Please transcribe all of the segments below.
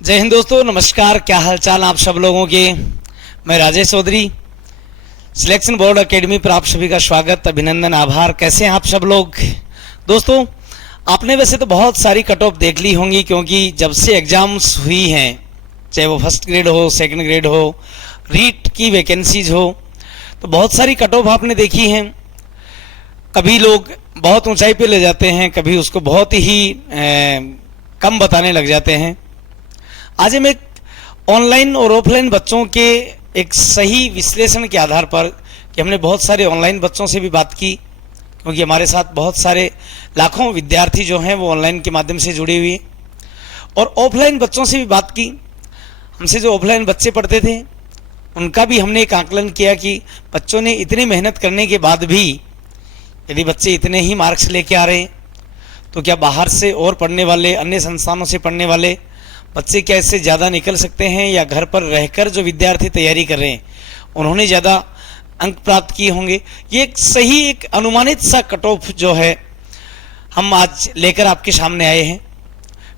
जय हिंद दोस्तों, नमस्कार। क्या हाल चाल आप सब लोगों के। मैं Rajesh Chaudhary, selection board academy पर आप सभी का स्वागत, अभिनंदन, आभार। कैसे हैं आप सब लोग। दोस्तों, आपने वैसे तो बहुत सारी कट ऑफ देख ली होंगी, क्योंकि जब से एग्जाम्स हुई हैं, चाहे वो फर्स्ट ग्रेड हो, सेकंड ग्रेड हो, रीट की वैकेंसीज हो, तो बहुत सारी कट ऑफ आपने देखी हैं। कभी लोग बहुत ऊंचाई पे ले जाते हैं, कभी उसको बहुत ही कम बताने लग जाते हैं। आज हम एक ऑनलाइन और ऑफलाइन बच्चों के एक सही विश्लेषण के आधार पर, कि हमने बहुत सारे ऑनलाइन बच्चों से भी बात की, क्योंकि हमारे साथ बहुत सारे लाखों विद्यार्थी जो हैं वो ऑनलाइन के माध्यम से जुड़े हुए, और ऑफलाइन बच्चों से भी बात की। हमसे जो ऑफलाइन बच्चे पढ़ते थे उनका भी हमने एक आकलन किया कि बच्चों ने इतनी मेहनत करने के बाद भी यदि बच्चे इतने ही मार्क्स लेके आ रहे हैं, तो क्या बाहर से और पढ़ने वाले, अन्य संस्थानों से पढ़ने वाले बच्चे क्या इससे ज़्यादा निकल सकते हैं, या घर पर रहकर जो विद्यार्थी तैयारी कर रहे हैं उन्होंने ज़्यादा अंक प्राप्त किए होंगे। ये एक सही, एक अनुमानित सा कट ऑफ जो है हम आज लेकर आपके सामने आए हैं।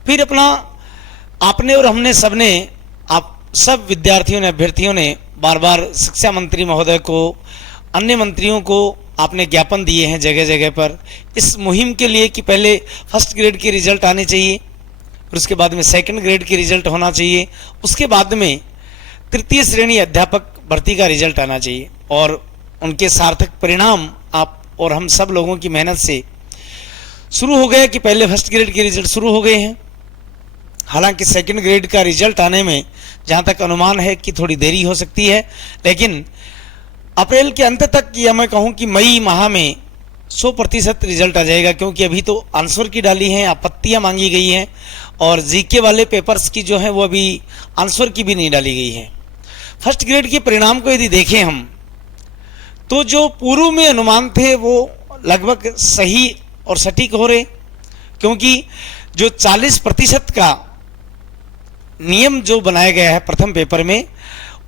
फिर अपना आपने और हमने सबने, आप सब विद्यार्थियों ने, अभ्यर्थियों ने बार बार शिक्षा मंत्री महोदय को, अन्य मंत्रियों को आपने ज्ञापन दिए हैं जगह जगह पर इस मुहिम के लिए, कि पहले फर्स्ट ग्रेड के रिजल्ट आने चाहिए, फिर उसके बाद में सेकंड ग्रेड की रिजल्ट होना चाहिए, उसके बाद में तृतीय श्रेणी अध्यापक भर्ती का रिजल्ट आना चाहिए, और उनके सार्थक परिणाम आप और हम सब लोगों की मेहनत से शुरू हो गए कि पहले फर्स्ट ग्रेड के रिजल्ट शुरू हो गए हैं। हालांकि सेकंड ग्रेड का रिजल्ट आने में जहां तक अनुमान है कि थोड़ी देरी हो सकती है, लेकिन अप्रैल के अंत तक, या मैं कहूं कि मई माह में 100% रिजल्ट आ जाएगा, क्योंकि अभी तो आंसर की डाली हैं, आपत्तियां मांगी गई हैं, और जीके वाले पेपर्स की जो है वो अभी आंसर की भी नहीं डाली गई है। फर्स्ट ग्रेड के परिणाम को यदि देखें हम, तो जो पूर्व में अनुमान थे वो लगभग सही और सटीक हो रहे, क्योंकि जो 40% का नियम जो बनाया गया है प्रथम पेपर में,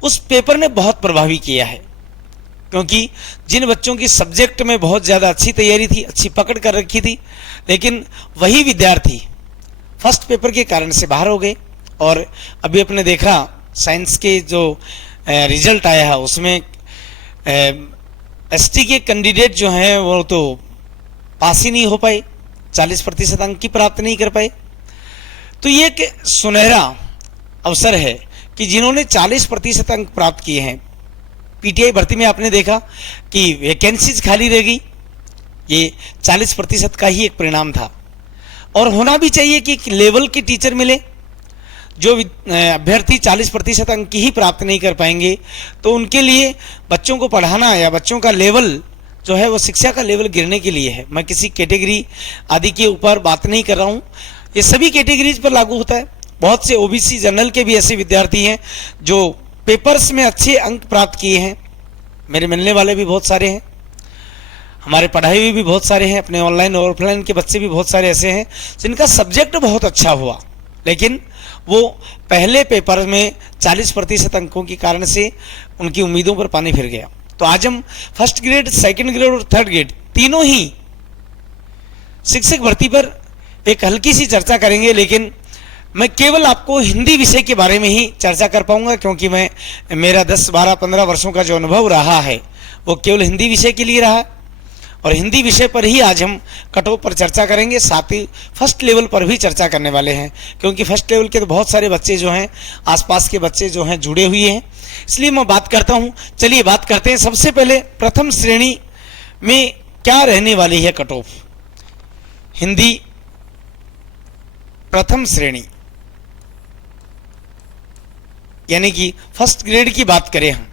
उस पेपर ने बहुत प्रभावी किया है। क्योंकि जिन बच्चों की सब्जेक्ट में बहुत ज़्यादा अच्छी तैयारी थी, अच्छी पकड़ कर रखी थी, लेकिन वही विद्यार्थी फर्स्ट पेपर के कारण से बाहर हो गए। और अभी आपने देखा साइंस के जो रिजल्ट आया है उसमें एसटी के कैंडिडेट जो हैं वो तो पास ही नहीं हो पाए, 40% अंक की प्राप्त नहीं कर पाए। तो ये एक सुनहरा अवसर है कि जिन्होंने 40% अंक प्राप्त किए हैं, पीटीआई भर्ती में आपने देखा कि वैकेंसीज खाली रह गई, ये 40% का ही एक परिणाम था। और होना भी चाहिए कि एक लेवल के टीचर मिले। जो अभ्यर्थी 40% अंक ही प्राप्त नहीं कर पाएंगे, तो उनके लिए बच्चों को पढ़ाना या बच्चों का लेवल जो है वो शिक्षा का लेवल गिरने के लिए है। मैं किसी कैटेगरी आदि के ऊपर बात नहीं कर रहा हूँ, ये सभी कैटेगरीज पर लागू होता है। बहुत से ओबीसी जनरल के भी ऐसे विद्यार्थी हैं जो पेपर्स में अच्छे अंक प्राप्त किए हैं, मेरे मिलने वाले भी बहुत सारे हैं, हमारे पढ़ाई हुए भी बहुत सारे हैं, अपने ऑनलाइन और ऑफलाइन के बच्चे भी बहुत सारे ऐसे हैं जिनका सब्जेक्ट बहुत अच्छा हुआ, लेकिन वो पहले पेपर में 40% अंकों के कारण से उनकी उम्मीदों पर पानी फिर गया। तो आज हम फर्स्ट ग्रेड, सेकंड ग्रेड और थर्ड ग्रेड तीनों ही शिक्षक भर्ती पर एक हल्की सी चर्चा करेंगे, लेकिन मैं केवल आपको हिंदी विषय के बारे में ही चर्चा कर पाऊंगा, क्योंकि मेरा 10, 12, 15 वर्षों का जो अनुभव रहा है वो केवल हिंदी विषय के लिए रहा, और हिंदी विषय पर ही आज हम कट ऑफ पर चर्चा करेंगे। साथ ही फर्स्ट लेवल पर भी चर्चा करने वाले हैं, क्योंकि फर्स्ट लेवल के तो बहुत सारे बच्चे जो हैं, आसपास के बच्चे जो हैं जुड़े हुए हैं, इसलिए मैं बात करता हूं। चलिए बात करते हैं। सबसे पहले प्रथम श्रेणी में क्या रहने वाली है कट ऑफ। हिंदी प्रथम श्रेणी यानी कि फर्स्ट ग्रेड की बात करें, हम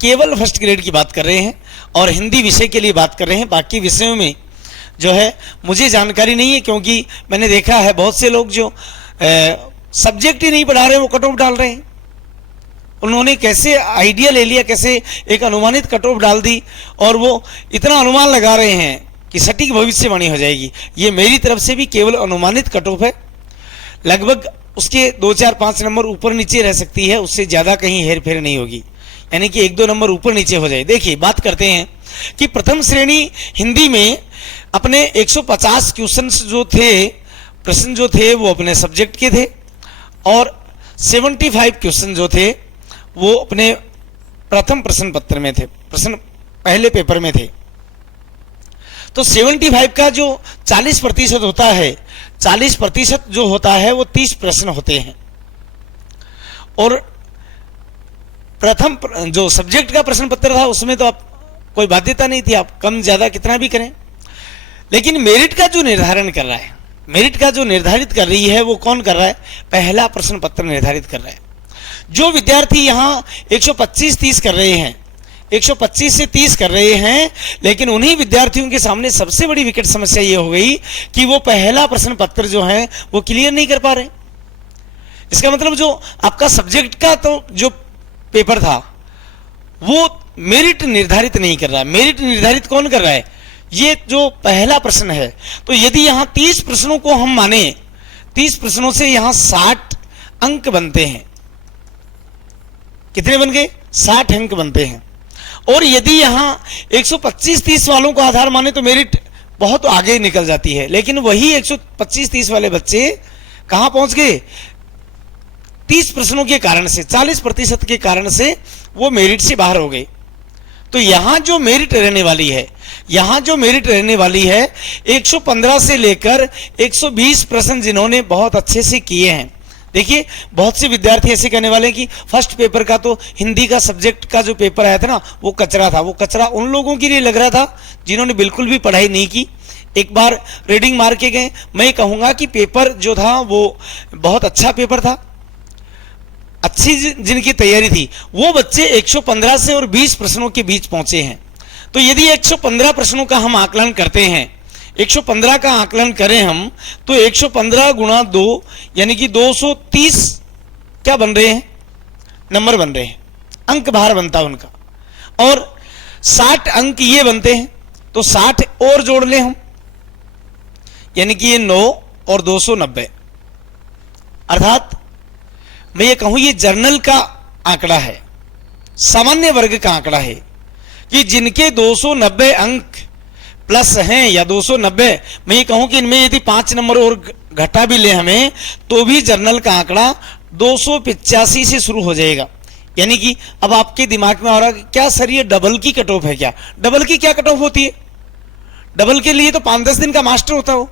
केवल फर्स्ट ग्रेड की बात कर रहे हैं और हिंदी विषय के लिए बात कर रहे हैं। बाकी विषयों में जो है मुझे जानकारी नहीं है, क्योंकि मैंने देखा है बहुत से लोग जो सब्जेक्ट ही नहीं पढ़ा रहे वो कट ऑफ डाल रहे हैं। उन्होंने कैसे आइडिया ले लिया, कैसे एक अनुमानित कट ऑफ डाल दी, और वो इतना अनुमान लगा रहे हैं कि सटीक भविष्यवाणी हो जाएगी। ये मेरी तरफ से भी केवल अनुमानित कट ऑफ है, लगभग उसके 2, 4, 5 नंबर ऊपर नीचे रह सकती है, उससे ज़्यादा कहीं हेर फेर नहीं होगी, यानी कि 1-2 नंबर ऊपर नीचे हो जाए। देखिए बात करते हैं कि प्रथम श्रेणी हिंदी में अपने 150 क्वेश्चंस जो थे, प्रश्न जो थे वो अपने सब्जेक्ट के थे, और 75 क्वेश्चन जो थे वो अपने प्रथम प्रश्न पत्र में थे, प्रश्न पहले पेपर में थे। तो 75 का जो 40% होता है, 40% जो होता है वो 30 प्रश्न होते हैं। और प्रथम जो सब्जेक्ट का प्रश्न पत्र था उसमें तो आप कोई बाध्यता नहीं थी, आप कम ज्यादा कितना भी करें। लेकिन मेरिट का जो निर्धारण कर रहा है, मेरिट का जो निर्धारित कर रही है वो कौन कर रहा है? पहला प्रश्न पत्र निर्धारित कर रहा है। जो विद्यार्थी यहाँ 125-30 कर रहे हैं, 125 से 30 कर रहे हैं, लेकिन उन्हीं विद्यार्थियों के सामने सबसे बड़ी विकट समस्या ये हो गई कि वो पहला प्रश्न पत्र जो है वो क्लियर नहीं कर पा रहे। इसका मतलब जो आपका सब्जेक्ट का तो जो पेपर था वो मेरिट निर्धारित नहीं कर रहा। मेरिट निर्धारित कौन कर रहा है? ये जो पहला प्रश्न है। तो यदि यहां 30 प्रश्नों को हम माने, 30 प्रश्नों से यहां 60 अंक बनते हैं। कितने बन गए? 60 अंक बनते हैं। और यदि यहां 125-30 वालों को आधार माने तो मेरिट बहुत आगे निकल जाती है। लेकिन वही 125-30 वाले बच्चे कहां पहुंच गए? 30 प्रश्नों के कारण से, 40% के कारण से वो मेरिट से बाहर हो गए। तो यहां जो मेरिट रहने वाली है, यहां जो मेरिट रहने वाली है 115 से लेकर 120 प्रश्न जिन्होंने बहुत अच्छे से किए हैं। देखिए बहुत से विद्यार्थी ऐसे कहने वाले हैं कि फर्स्ट पेपर का तो हिंदी का सब्जेक्ट का जो पेपर आया था ना वो कचरा था। वो कचरा उन लोगों के लिए लग रहा था जिन्होंने बिल्कुल भी पढ़ाई नहीं की, एक बार रीडिंग मार के गए। मैं कहूंगा कि पेपर जो था वो बहुत अच्छा पेपर था, अच्छी जिनकी तैयारी थी वो बच्चे 115 से और 20 प्रश्नों के बीच पहुंचे हैं। तो यदि 115 प्रश्नों का हम आकलन करते हैं, 115 का आकलन करें हम तो 115 गुणा 2 यानी कि 230 क्या बन रहे हैं? नंबर बन रहे हैं, अंक बाहर बनता है उनका। और 60 अंक ये बनते हैं तो 60 और जोड़ लें हम, यानी कि ये 9 और 290। अर्थात मैं ये कहूं ये जर्नल का आंकड़ा है, सामान्य वर्ग का आंकड़ा है कि जिनके 290 अंक प्लस हैं या 290, मैं ये कहूं कि इनमें यदि 5 नंबर और घटा भी ले हमें तो भी जर्नल का आंकड़ा 285 से शुरू हो जाएगा। यानी कि अब आपके दिमाग में आ रहा है क्या सर ये डबल की कट ऑफ है क्या? डबल की क्या कट ऑफ होती है? डबल के लिए तो 5-10 दिन का मास्टर होता हो।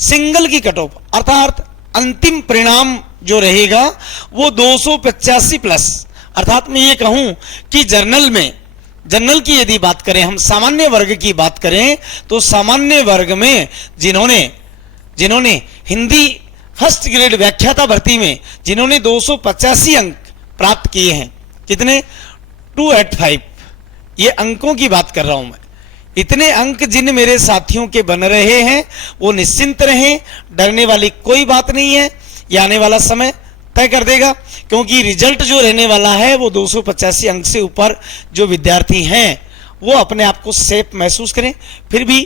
सिंगल की कट ऑफ अर्थात अंतिम परिणाम जो रहेगा वो 285 प्लस। अर्थात मैं ये कहूं कि जर्नल में, जर्नल की यदि बात करें हम, सामान्य वर्ग की बात करें तो सामान्य वर्ग में जिन्होंने हिंदी फर्स्ट ग्रेड व्याख्याता भर्ती में जिन्होंने 285 अंक प्राप्त किए हैं, कितने? 285, ये अंकों की बात कर रहा हूं मैं। इतने अंक जिन मेरे साथियों के बन रहे हैं वो निश्चिंत रहें, डरने वाली कोई बात नहीं है। ये आने वाला समय तय कर देगा, क्योंकि रिजल्ट जो रहने वाला है वो 285 अंक से ऊपर जो विद्यार्थी हैं वो अपने आप को सेफ महसूस करें। फिर भी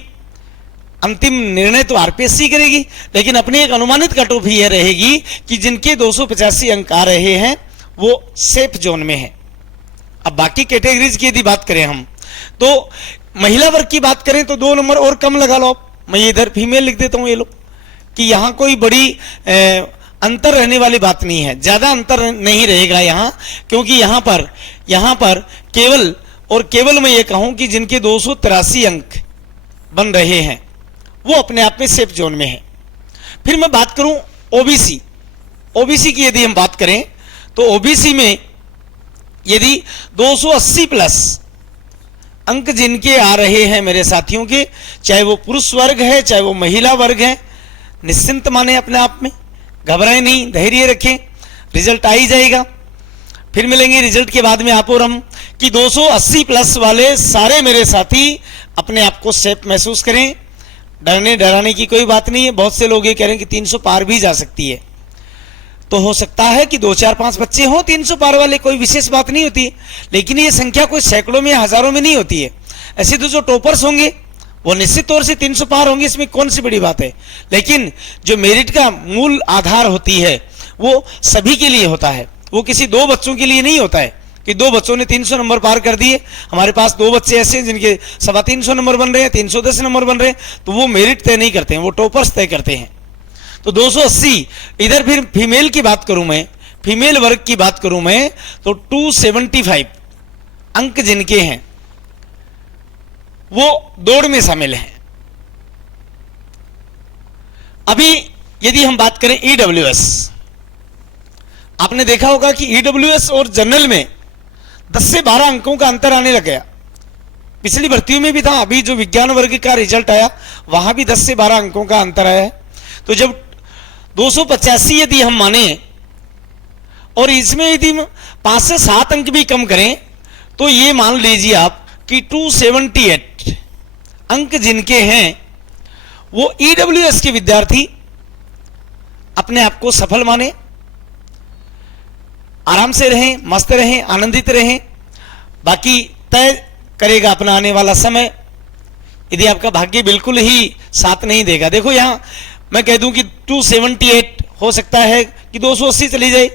अंतिम निर्णय तो आरपीएससी करेगी, लेकिन अपनी एक अनुमानित कट ऑफ यह रहेगी कि जिनके 285 अंक आ रहे हैं वो सेफ जोन में है। अब बाकी कैटेगरीज की यदि बात करें हम तो महिला वर्ग की बात करें तो 2 नंबर और कम लगा लो आप। मैं इधर फीमेल लिख देता हूं ये लोग, कि यहां कोई बड़ी अंतर रहने वाली बात नहीं है, ज्यादा अंतर नहीं रहेगा यहां, क्योंकि यहां पर केवल और केवल मैं ये कहूं कि जिनके 283 अंक बन रहे हैं वो अपने आप में सेफ जोन में है। फिर मैं बात करूं ओबीसी, ओबीसी की यदि हम बात करें तो ओबीसी में यदि 280 प्लस अंक जिनके आ रहे हैं मेरे साथियों के, चाहे वो पुरुष वर्ग है चाहे वो महिला वर्ग है, निश्चिंत माने अपने आप में, घबराएं नहीं, धैर्य रखें, रिजल्ट आ ही जाएगा। फिर मिलेंगे रिजल्ट के बाद में आप और हम कि 280 प्लस वाले सारे मेरे साथी अपने आप को सेफ महसूस करें। डरने डराने की कोई बात नहीं है। बहुत से लोग ये कह रहे हैं कि 300 पार भी जा सकती है, तो हो सकता है कि 2 4 5 बच्चे हों 300 पार वाले, कोई विशेष बात नहीं होती है, लेकिन ये संख्या कोई सैकड़ों में या हजारों में नहीं होती है। ऐसे तो जो टॉपर्स होंगे वो निश्चित तौर से 300 पार होंगे, इसमें कौन सी बड़ी बात है। लेकिन जो मेरिट का मूल आधार होती है वो सभी के लिए होता है, वो किसी 2 बच्चों के लिए नहीं होता है कि 2 बच्चों ने 300 नंबर पार कर दिए। हमारे पास 2 बच्चे ऐसे हैं जिनके 350 नंबर बन रहे हैं, 310 नंबर बन रहे हैं, तो वो मेरिट तय नहीं करते हैं, वो टॉपर्स तय करते हैं। तो 280। इधर फिर फीमेल की बात करूं मैं, फीमेल वर्ग की बात करूं मैं, तो 275 अंक जिनके हैं वो दौड़ में शामिल हैं। अभी यदि हम बात करें ईडब्ल्यूएस, आपने देखा होगा कि ईडब्ल्यूएस और जनरल में 10 से 12 अंकों का अंतर आने लग गया। पिछली भर्तियों में भी था, अभी जो विज्ञान वर्ग का रिजल्ट आया वहां भी 10 से 12 अंकों का अंतर आया है। तो जब 285 यदि हम माने और इसमें यदि 5 से 7 अंक भी कम करें तो ये मान लीजिए आप कि 278 अंक जिनके हैं वो ईडब्ल्यूएस के विद्यार्थी अपने आप को सफल माने, आराम से रहें, मस्त रहें, आनंदित रहें। बाकी तय करेगा अपना आने वाला समय, यदि आपका भाग्य बिल्कुल ही साथ नहीं देगा। देखो यहां मैं कह दूं कि 278 हो सकता है कि 280 चली जाए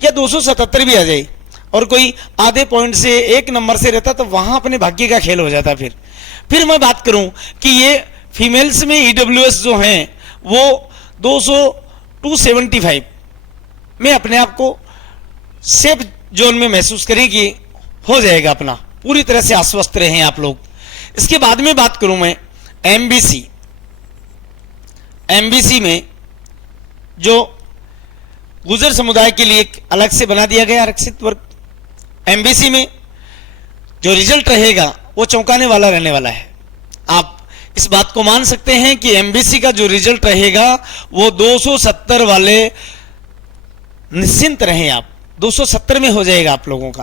या 277 भी आ जाए, और कोई आधे पॉइंट से 1 नंबर से रहता तो वहां अपने भाग्य का खेल हो जाता। फिर मैं बात करूं कि ये फीमेल्स में ईडब्ल्यूएस जो हैं वो 275 में अपने आप को सेफ जोन में महसूस करें कि हो जाएगा अपना, पूरी तरह से आश्वस्त रहें आप लोग। इसके बाद में बात करूं मैं एमबीसी, एमबीसी में जो गुर्जर समुदाय के लिए एक अलग से बना दिया गया आरक्षित वर्ग, एमबीसी में जो रिजल्ट रहेगा वो चौंकाने वाला रहने वाला है। आप इस बात को मान सकते हैं कि एमबीसी का जो रिजल्ट रहेगा वो 270 वाले, निश्चिंत रहें आप, 270 में हो जाएगा आप लोगों का,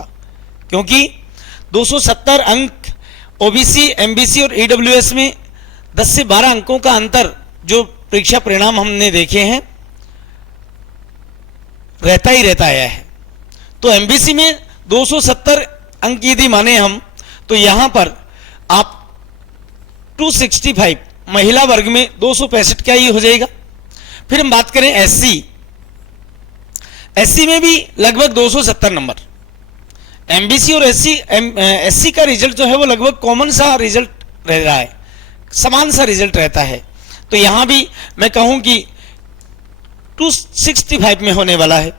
क्योंकि 270 अंक ओबीसी, एमबीसी और ईडब्ल्यूएस में 10 से 12 अंकों का अंतर जो परीक्षा परिणाम हमने देखे हैं रहता ही रहता आया है। तो एमबीसी में 270 अंक यदि माने हम तो यहां पर आप 265 महिला वर्ग में 265 का ही हो जाएगा। फिर हम बात करें एससी, एससी में भी लगभग 270 नंबर, एमबीसी और एससी का रिजल्ट जो है वो लगभग कॉमन सा रिजल्ट रह रहा है, समान सा रिजल्ट रहता है। तो यहां भी मैं कहूं कि 265 में होने वाला है।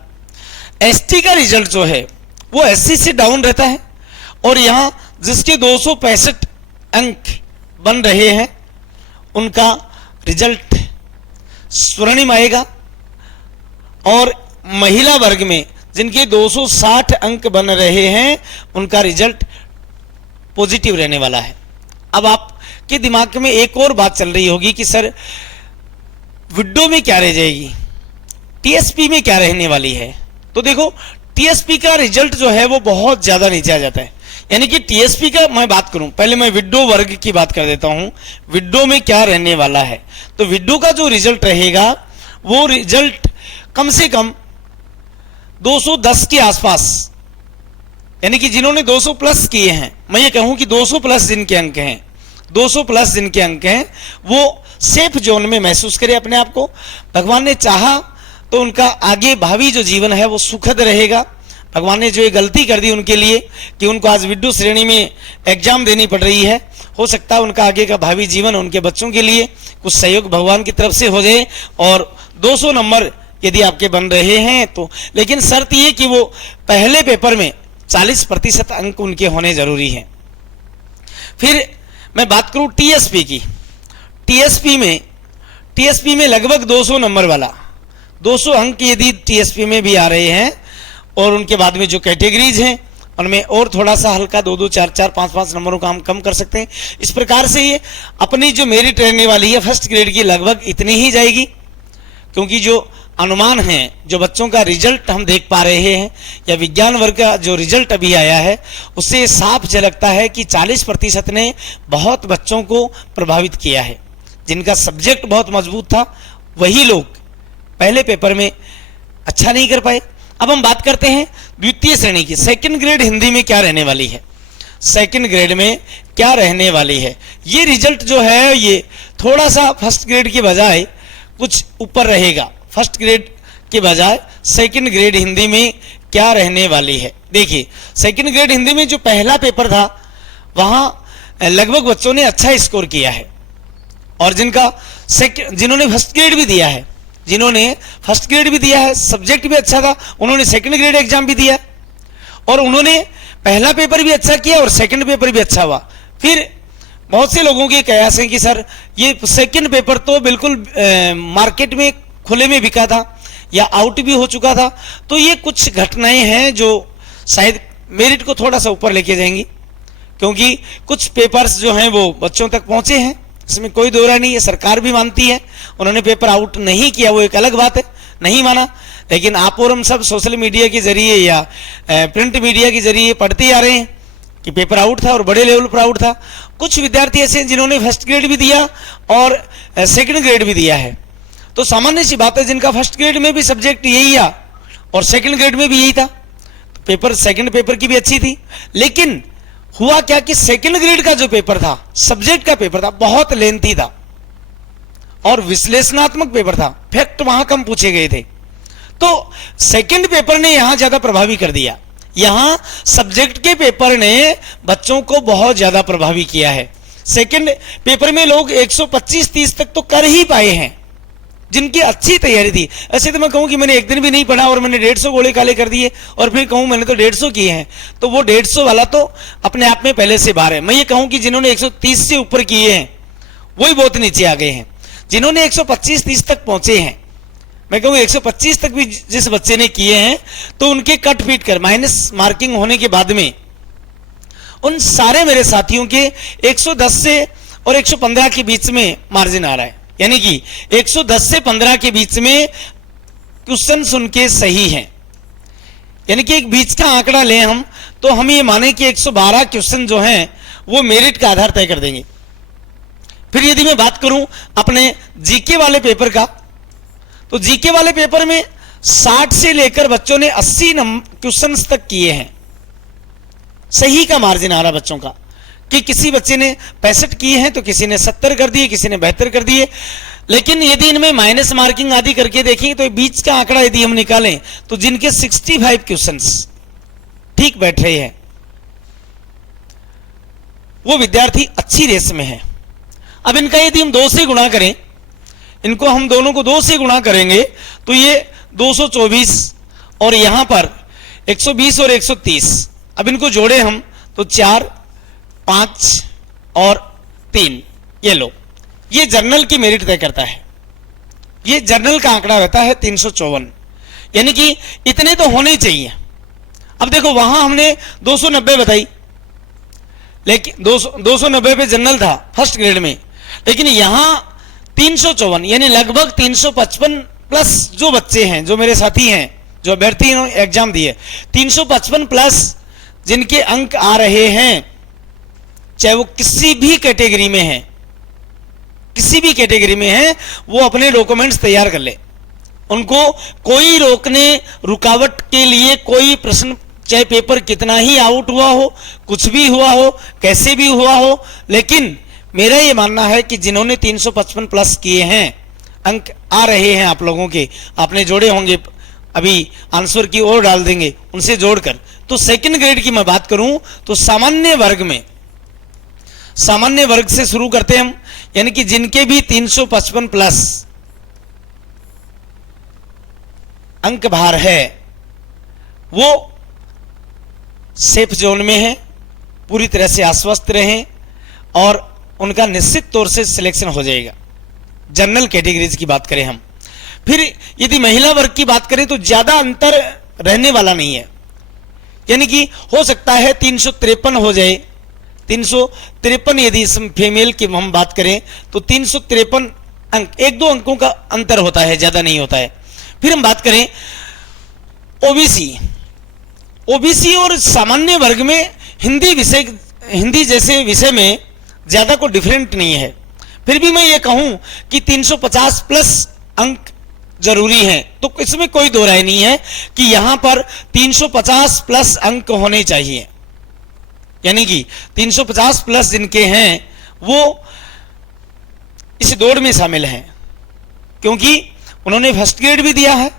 एसटी का रिजल्ट जो है वो एससी से डाउन रहता है, और यहां जिसके 265 अंक बन रहे हैं उनका रिजल्ट स्वर्णिम आएगा, और महिला वर्ग में जिनके 260 अंक बन रहे हैं उनका रिजल्ट पॉजिटिव रहने वाला है। अब आपके दिमाग में एक और बात चल रही होगी कि सर विडो में क्या रह जाएगी, टीएसपी में क्या रहने वाली है। तो देखो टीएसपी का रिजल्ट जो है वो बहुत ज्यादा नीचे आ जाता है, यानी कि टीएसपी का मैं बात करूं, पहले मैं विडो वर्ग की बात कर देता हूं, विडो में क्या रहने वाला है। तो विडो का जो रिजल्ट रहेगा वो रिजल्ट कम से कम 210 के आसपास, यानी कि जिन्होंने 200 प्लस किए हैं, मैं ये कहूं कि 200 प्लस जिनके अंक हैं, 200 प्लस जिनके अंक हैं वो सेफ जोन में महसूस करें अपने आप को। भगवान ने चाहा तो उनका आगे भावी जो जीवन है वो सुखद रहेगा। भगवान ने जो ये गलती कर दी उनके लिए कि उनको आज विडो श्रेणी में एग्जाम देनी पड़ रही है, हो सकता है उनका आगे का भावी जीवन उनके बच्चों के लिए कुछ सहयोग भगवान की तरफ से हो जाए, और 200 नंबर यदि आपके बन रहे हैं तो, लेकिन शर्त ये कि वो पहले पेपर में 40% अंक उनके होने जरूरी हैं। फिर मैं बात करूं टीएसपी की, टीएसपी में लगभग 200 नंबर वाला, 200 अंक यदि टीएसपी में भी आ रहे हैं, और उनके बाद में जो कैटेगरीज हैं उनमें और थोड़ा सा हल्का 2-2, 4-4, 5-5 नंबरों का हम कम कर सकते हैं। इस प्रकार से ये अपनी जो मेरिट रहने वाली है फर्स्ट ग्रेड की लगभग इतनी ही जाएगी, क्योंकि जो अनुमान है, जो बच्चों का रिजल्ट हम देख पा रहे हैं या विज्ञान वर्ग का जो रिजल्ट अभी आया है उससे साफ झलकता है कि 40% ने बहुत बच्चों को प्रभावित किया है। जिनका सब्जेक्ट बहुत मजबूत था वही लोग पहले पेपर में अच्छा नहीं कर पाए। अब हम बात करते हैं द्वितीय श्रेणी की, सेकंड ग्रेड हिंदी में क्या रहने वाली है, सेकंड ग्रेड में क्या रहने वाली है। ये रिजल्ट जो है ये थोड़ा सा फर्स्ट ग्रेड के बजाय कुछ ऊपर रहेगा, फर्स्ट ग्रेड के बजाय सेकंड ग्रेड हिंदी में क्या रहने वाली है। देखिए सेकंड ग्रेड हिंदी में जो पहला पेपर था वहां लगभग बच्चों ने अच्छा स्कोर किया है, और जिन्होंने फर्स्ट ग्रेड भी दिया है, जिन्होंने फर्स्ट ग्रेड भी दिया है, सब्जेक्ट भी अच्छा था, उन्होंने सेकंड ग्रेड एग्जाम भी दिया और उन्होंने पहला पेपर भी अच्छा किया और सेकंड पेपर भी अच्छा हुआ। फिर बहुत से लोगों के कयास हैं कि सर ये सेकंड पेपर तो बिल्कुल मार्केट में खुले में बिका था या आउट भी हो चुका था, तो ये कुछ घटनाएं हैं जो शायद मेरिट को थोड़ा सा ऊपर लेके जाएंगी, क्योंकि कुछ पेपर्स जो हैं वो बच्चों तक पहुंचे हैं, इसमें कोई दो राय नहीं है, सरकार भी मानती है। उन्होंने पेपर आउट नहीं किया वो एक अलग बात है, नहीं माना, लेकिन आप और हम सब सोशल मीडिया के जरिए या प्रिंट मीडिया के जरिए पढ़ते आ रहे हैं कि पेपर आउट था और बड़े लेवल पर आउट था। कुछ विद्यार्थी ऐसे हैं जिन्होंने फर्स्ट ग्रेड भी दिया और सेकंड ग्रेड भी दिया है, तो सामान्य सी बात है जिनका फर्स्ट ग्रेड में भी सब्जेक्ट यही था और सेकंड ग्रेड में भी यही था, तो पेपर सेकंड पेपर की भी अच्छी थी। लेकिन हुआ क्या कि सेकंड ग्रेड का जो पेपर था, सब्जेक्ट का पेपर था, बहुत लेंथी था और विश्लेषणात्मक पेपर था, फैक्ट वहां कम पूछे गए थे, तो सेकंड पेपर ने यहां ज्यादा प्रभावी कर दिया। यहां सब्जेक्ट के पेपर ने बच्चों को बहुत ज्यादा प्रभावी किया है। सेकंड पेपर में लोग 125-30 तक तो कर ही पाए हैं जिनकी अच्छी तैयारी थी। ऐसे तो मैं कहूं कि मैंने एक दिन भी नहीं पढ़ा और मैंने 150 गोले काले कर दिए और फिर कहूं मैंने तो 150 किए हैं, तो वो 150 वाला तो अपने आप में पहले से बाहर है। मैं ये कहूं कि जिन्होंने 130 से ऊपर किए हैं वही बहुत नीचे आ गए हैं। जिन्होंने 125-30 तक पहुंचे हैं, मैं कहूँ 125 तक भी जिस बच्चे ने किए हैं, तो उनके कट पीट कर माइनस मार्किंग होने के बाद में उन सारे मेरे साथियों के 110 से और 115 के बीच में मार्जिन आ रहा है, यानी कि 110 से 15 के बीच में क्वेश्चन उनके सही हैं। यानी कि एक बीच का आंकड़ा लें हम, तो हम ये माने कि 112 क्वेश्चन जो हैं वो मेरिट का आधार तय कर देंगे। फिर यदि मैं बात करूं अपने जीके वाले पेपर का, तो जीके वाले पेपर में 60 से लेकर बच्चों ने 80 क्वेश्चंस तक किए हैं। सही का मार्जिन आ रहा बच्चों का कि किसी बच्चे ने 65 किए हैं तो किसी ने 70 कर दिए, किसी ने 72 कर दिए। लेकिन यदि इनमें माइनस मार्किंग आदि करके देखेंगे तो बीच का आंकड़ा यदि हम निकालें तो जिनके 65 क्वेश्चंस ठीक बैठ रहे हैं वो विद्यार्थी अच्छी रेस में है। अब इनका यदि हम 2 से गुणा करें, इनको हम दोनों को 2 से गुणा करेंगे तो ये 224 और यहां पर 120 और 130, अब इनको जोड़े हम तो 4, 5 और 3, ये लो, ये जर्नल की मेरिट तय करता है। ये जर्नल का आंकड़ा रहता है 354, यानी कि इतने तो होने चाहिए। अब देखो वहां हमने 290 बताई, लेकिन 290 पे जर्नल था फर्स्ट ग्रेड में, लेकिन यहां 354 यानी लगभग 355 प्लस जो बच्चे हैं, जो मेरे साथी हैं, जो अभ्यर्थी एग्जाम दिए, 355 प्लस जिनके अंक आ रहे हैं, चाहे वो किसी भी कैटेगरी में हैं, किसी भी कैटेगरी में हैं, वो अपने डॉक्यूमेंट्स तैयार कर ले। उनको कोई रोकने रुकावट के लिए कोई प्रश्न, चाहे पेपर कितना ही आउट हुआ हो, कुछ भी हुआ हो, कैसे भी हुआ हो, लेकिन मेरा ये मानना है कि जिन्होंने 355 प्लस किए हैं, अंक आ रहे हैं आप लोगों के, आपने जोड़े होंगे, अभी आंसर की ओर डाल देंगे उनसे जोड़कर, तो सेकंड ग्रेड की मैं बात करूं तो सामान्य वर्ग में, सामान्य वर्ग से शुरू करते हैं हम, यानी कि जिनके भी 355 प्लस अंक भार है वो सेफ जोन में है, पूरी तरह से आश्वस्त रहें और उनका निश्चित तौर से सिलेक्शन हो जाएगा। जनरल कैटेगरीज की बात करें हम, फिर यदि महिला वर्ग की बात करें तो ज्यादा अंतर रहने वाला नहीं है, यानी कि हो सकता है 353 हो जाए, 353 यदि फीमेल की हम बात करें तो 353 अंक, 1-2 अंकों का अंतर होता है, ज्यादा नहीं होता है। फिर हम बात करें ओबीसी, ओबीसी और सामान्य वर्ग में हिंदी जैसे विषय में ज्यादा कोई डिफरेंट नहीं है। फिर भी मैं ये कहूं कि 350 प्लस अंक जरूरी हैं, तो इसमें कोई दो राय नहीं है कि यहां पर 350 प्लस अंक होने चाहिए, यानी कि 350 प्लस जिनके हैं वो इस दौड़ में शामिल हैं, क्योंकि उन्होंने फर्स्ट ग्रेड भी दिया है,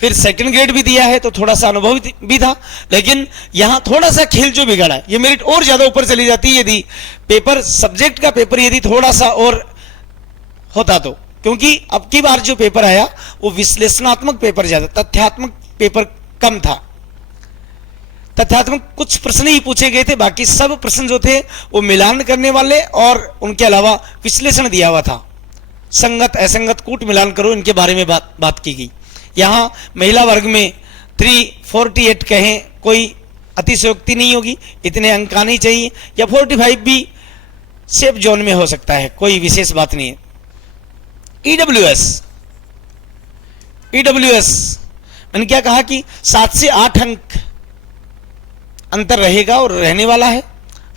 फिर सेकंड ग्रेड भी दिया है, तो थोड़ा सा अनुभव भी था। लेकिन यहां थोड़ा सा खेल जो बिगड़ा है, ये मेरिट और ज्यादा ऊपर चली जाती है यदि पेपर, सब्जेक्ट का पेपर यदि थोड़ा सा और होता तो क्योंकि अब की बार जो पेपर आया वो विश्लेषणात्मक पेपर ज्यादा, तथ्यात्मक पेपर कम था। तथ्यात्मक कुछ प्रश्न ही पूछे गए थे, बाकी सब प्रश्न जो थे वो मिलान करने वाले और उनके अलावा विश्लेषण दिया हुआ था। संगत असंगत कूट मिलान करो, इनके बारे में बात की गई। यहाँ महिला वर्ग में 348 कहें, कोई अतिशयोक्ति नहीं होगी, इतने अंक आने चाहिए, या 45 भी सेफ जोन में हो सकता है, कोई विशेष बात नहीं है। ईडब्ल्यूएस मैंने क्या कहा कि 7 से 8 अंक अंतर रहेगा और रहने वाला है,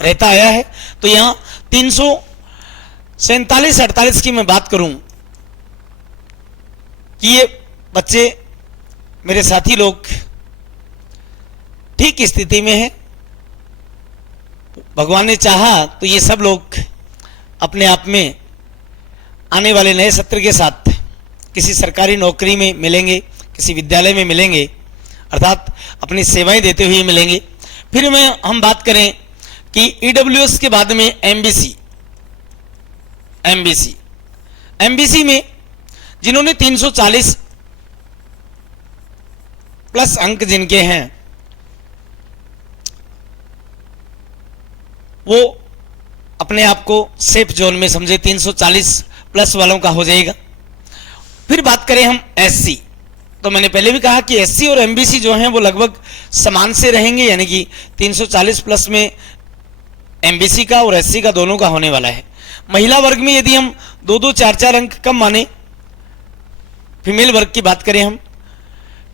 रहता आया है। तो यहां 347-48 की मैं बात करूं कि ये बच्चे मेरे साथी लोग ठीक स्थिति में हैं। भगवान ने चाहा तो ये सब लोग अपने आप में आने वाले नए सत्र के साथ किसी सरकारी नौकरी में मिलेंगे, किसी विद्यालय में मिलेंगे, अर्थात अपनी सेवाएं देते हुए मिलेंगे। फिर हम बात करें कि ईडब्ल्यूएस के बाद में एमबीसी में जिन्होंने 340 प्लस अंक जिनके हैं वो अपने आप को सेफ जोन में समझे, 340 प्लस वालों का हो जाएगा। फिर बात करें हम एससी, तो मैंने पहले भी कहा कि एससी और एमबीसी जो हैं वो लगभग समान से रहेंगे, यानी कि 340 प्लस में एमबीसी का और एससी का दोनों का होने वाला है। महिला वर्ग में यदि हम 2-2, 4-4 अंक कम माने, फीमेल वर्ग की बात करें हम।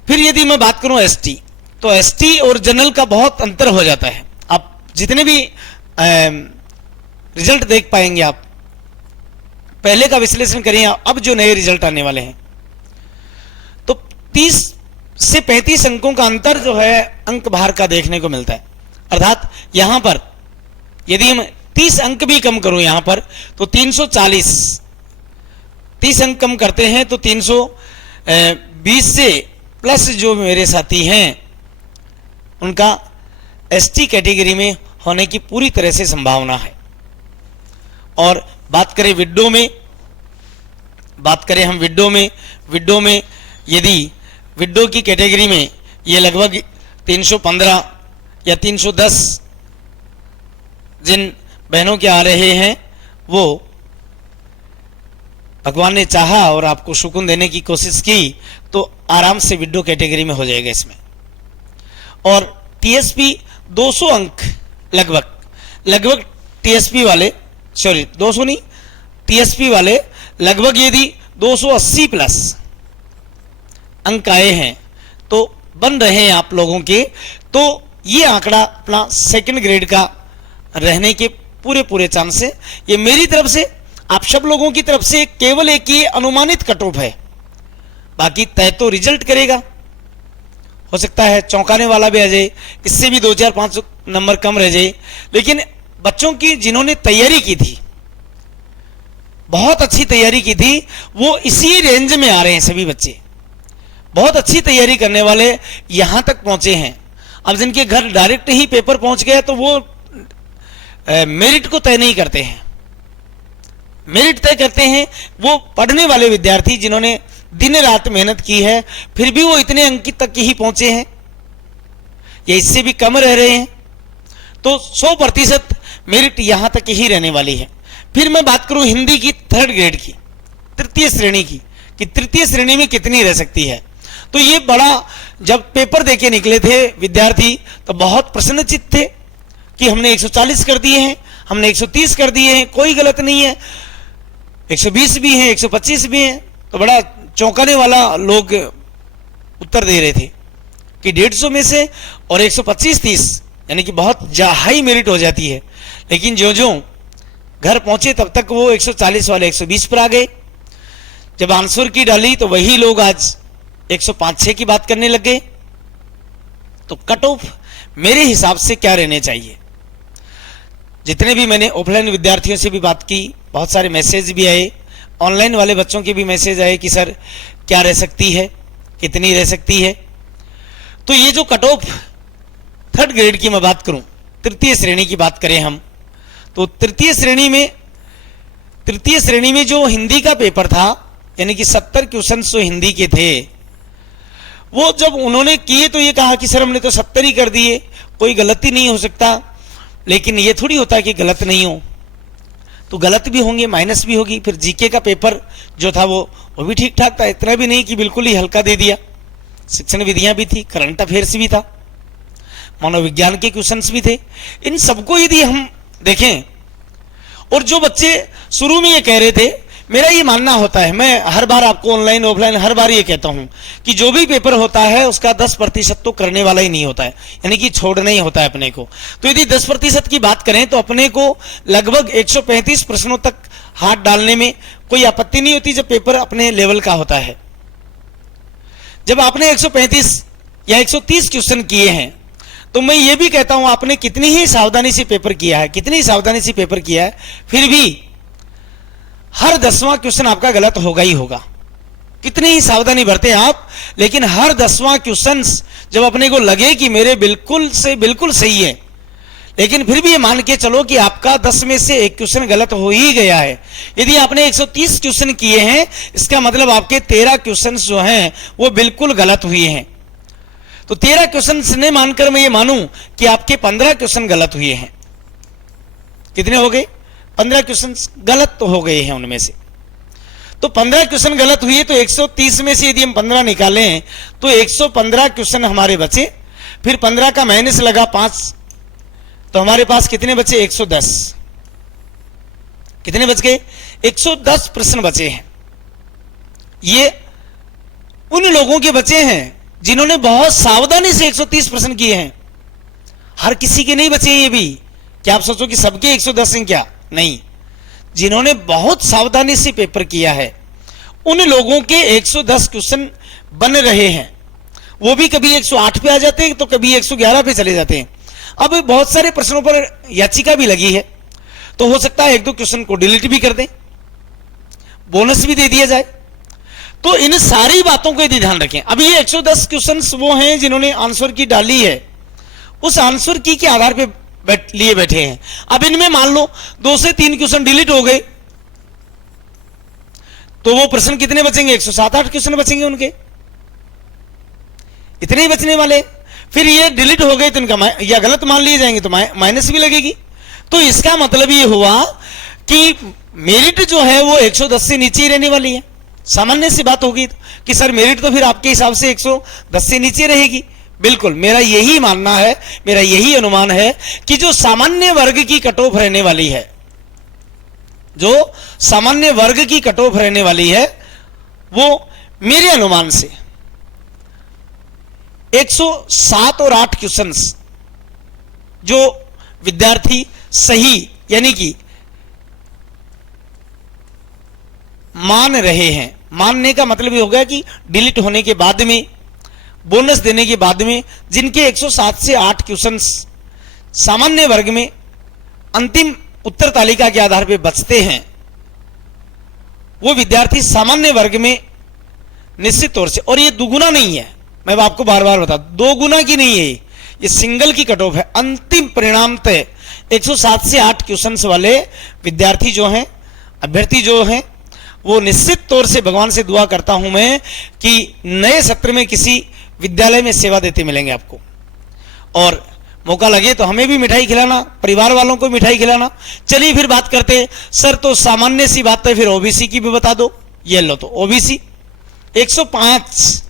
फिर यदि मैं बात करूं एसटी, तो एसटी और जनरल का बहुत अंतर हो जाता है। आप जितने भी रिजल्ट देख पाएंगे, आप पहले का विश्लेषण करिए, अब जो नए रिजल्ट आने वाले हैं, तो 30 से 35 अंकों का अंतर जो है अंक भार का देखने को मिलता है। अर्थात यहां पर यदि हम 30 अंक भी कम करूं यहां पर, तो 30 अंक कम करते हैं तो 320 से प्लस जो मेरे साथी हैं उनका एसटी कैटेगरी में होने की पूरी तरह से संभावना है। और बात करें विडो में, विडो में यदि विडो की कैटेगरी में ये लगभग 315 या 310 जिन बहनों के आ रहे हैं, वो भगवान ने चाहा और आपको सुकून देने की कोशिश की तो आराम से विडो कैटेगरी में हो जाएगा इसमें। और टीएसपी 200 अंक लगभग टीएसपी वाले, सॉरी 200 नहीं, टीएसपी वाले लगभग यदि 280 प्लस अंक आए हैं तो बन रहे हैं आप लोगों के, तो ये आंकड़ा अपना सेकंड ग्रेड का रहने के पूरे चांस है। ये मेरी तरफ से, आप सब लोगों की तरफ से केवल एक ये अनुमानित कट ऑफ है, बाकी तय तो रिजल्ट करेगा। हो सकता है चौंकाने वाला भी आ जाए, इससे भी 2-4-5 नंबर कम रह जाए, लेकिन बच्चों की जिन्होंने तैयारी की थी, बहुत अच्छी तैयारी की थी, वो इसी रेंज में आ रहे हैं। सभी बच्चे बहुत अच्छी तैयारी करने वाले यहां तक पहुंचे हैं। अब जिनके घर डायरेक्ट ही पेपर पहुंच गया तो वो मेरिट को तय नहीं करते हैं, मेरिट तय करते हैं वो पढ़ने वाले विद्यार्थी जिन्होंने दिन रात मेहनत की है, फिर भी वो इतने अंक तक ही पहुंचे हैं या इससे भी कम रह रहे हैं। तो 100% मेरिट यहां तक ही रहने वाली है। फिर मैं बात करूं हिंदी की थर्ड ग्रेड की, तृतीय श्रेणी की, कि तृतीय श्रेणी में कितनी रह सकती है। तो ये बड़ा, जब पेपर देके निकले थे विद्यार्थी तो बहुत प्रसन्नचित्त थे कि हमने 140 कर दिए हैं, हमने 130 कर दिए हैं, कोई गलत नहीं है, 120 भी हैं, 125 भी हैं। तो बड़ा चौंकाने वाला लोग उत्तर दे रहे थे कि 150 में से और 125-30 यानी कि बहुत हाई मेरिट हो जाती है। लेकिन जो जो घर पहुंचे तब तक वो 140 वाले 120 पर आ गए। जब आंसर की डाली तो वही लोग आज 105-6 की बात करने लग गए। तो कट ऑफ मेरे हिसाब से क्या रहने चाहिए, जितने भी मैंने ऑफलाइन विद्यार्थियों से भी बात की, बहुत सारे मैसेज भी आए, ऑनलाइन वाले बच्चों के भी मैसेज आए कि सर क्या रह सकती है, कितनी रह सकती है। तो ये जो कट ऑफ थर्ड ग्रेड की मैं बात करूं, तृतीय श्रेणी की बात करें हम, तो तृतीय श्रेणी में जो हिंदी का पेपर था यानी कि 70 क्वेश्चन जो हिंदी के थे, वो जब उन्होंने किए तो ये कहा कि सर हमने तो 70 ही कर दिए, कोई गलती नहीं हो सकता। लेकिन ये थोड़ी होता कि गलत नहीं हो, तो गलत भी होंगे, माइनस भी होगी। फिर जीके का पेपर जो था वो भी ठीक ठाक था, इतना भी नहीं कि बिल्कुल ही हल्का दे दिया। शिक्षण विधियां भी थी, करंट अफेयर्स भी था, मनोविज्ञान के क्वेश्चंस भी थे। इन सबको यदि हम देखें, और जो बच्चे शुरू में ये कह रहे थे, मेरा ये मानना होता है, मैं हर बार आपको ऑनलाइन ऑफलाइन हर बार ये कहता हूं कि जो भी पेपर होता है उसका 10% तो करने वाला ही नहीं होता है, यानी कि छोड़ना ही होता है अपने को। तो यदि 10% की बात करें तो अपने को लगभग 135 प्रश्नों तक हाथ डालने में कोई आपत्ति नहीं होती जब पेपर अपने लेवल का होता है। जब आपने 135 या 130 क्वेश्चन किए हैं तो मैं ये भी कहता हूं आपने कितनी ही सावधानी से पेपर किया है, कितनी सावधानी से पेपर किया है, फिर भी हर 10वां क्वेश्चन आपका गलत होगा ही होगा। कितनी ही सावधानी बरते आप, लेकिन हर 10वां क्वेश्चन जब अपने को लगे कि मेरे बिल्कुल से बिल्कुल सही है, लेकिन फिर भी ये मान के चलो कि आपका 10 में से एक क्वेश्चन गलत हो ही गया है। यदि आपने 130 क्वेश्चन किए हैं, इसका मतलब आपके 13 क्वेश्चन जो हैं वो बिल्कुल गलत हुए हैं। तो 13 क्वेश्चन ने मानकर मैं ये मानूं कि आपके 15 क्वेश्चन गलत हुए हैं। कितने हो गए? 15 क्वेश्चन गलत तो हो गए हैं उनमें से। तो 15 क्वेश्चन गलत हुए, तो 130 में से यदि हम 15 निकालें तो 115 क्वेश्चन हमारे बचे। फिर 15 का माइनस लगा 5, तो हमारे पास कितने बचे? 110। कितने बच गए? 110 प्रश्न बचे हैं। ये उन लोगों के बचे हैं जिन्होंने बहुत सावधानी से 130 प्रश्न किए हैं। हर किसी के नहीं बचे ये भी। क्या आप सोचो कि सबके 110 हैं? क्या नहीं, जिन्होंने बहुत सावधानी से पेपर किया है उन लोगों के 110 क्वेश्चन बन रहे हैं। वो भी कभी 108 पे आ जाते हैं तो कभी 111 पे चले जाते हैं। अब बहुत सारे प्रश्नों पर याचिका भी लगी है, तो हो सकता है 1-2 क्वेश्चन को डिलीट भी कर दें, बोनस भी दे दिया जाए। तो इन सारी बातों को यदि ध्यान रखें। अभी ये 110 क्वेश्चन वो हैं जिन्होंने आंसर की डाली है, उस आंसर की के आधार पे लिए बैठे हैं। अब इनमें मान लो 2 से 3 क्वेश्चन डिलीट हो गए, तो वो प्रश्न कितने बचेंगे? 107-8 क्वेश्चन बचेंगे उनके, इतने ही बचने वाले। फिर ये डिलीट हो गए तो इनका या गलत मान लिए जाएंगे तो माइनस भी लगेगी। तो इसका मतलब ये हुआ कि मेरिट जो है वो 110 से नीचे ही रहने वाली है। सामान्य सी बात होगी कि सर मेरिट तो फिर आपके हिसाब से 110 से नीचे रहेगी। बिल्कुल मेरा यही मानना है, मेरा यही अनुमान है कि जो सामान्य वर्ग की कट ऑफ रहने वाली है, जो सामान्य वर्ग की कट ऑफ रहने वाली है, वो मेरे अनुमान से 107 और 8 क्वेश्चंस जो विद्यार्थी सही यानी कि मान रहे हैं, मानने का मतलब ये हो गया कि डिलीट होने के बाद में, बोनस देने के बाद में जिनके 107 से 8 क्वेश्चंस सामान्य वर्ग में अंतिम उत्तर तालिका के आधार पर बचते हैं, वो विद्यार्थी सामान्य वर्ग में निश्चित तौर से, और ये दुगुना नहीं है, मैं आपको बार बार बता दूं, 2 गुना की नहीं है, ये सिंगल की कट ऑफ है। अंतिम परिणाम तय 107 से 8 क्वेश्चंस वाले विद्यार्थी जो हैं, अभ्यर्थी जो हैं, वो निश्चित तौर से भगवान से दुआ करता हूं मैं कि नए सत्र में किसी विद्यालय में सेवा देते मिलेंगे आपको, और मौका लगे तो हमें भी मिठाई खिलाना, परिवार वालों को मिठाई खिलाना। चलिए फिर बात करते हैं। सर तो सामान्य सी बात है, फिर ओबीसी की भी बता दो। ये लो, तो ओबीसी 105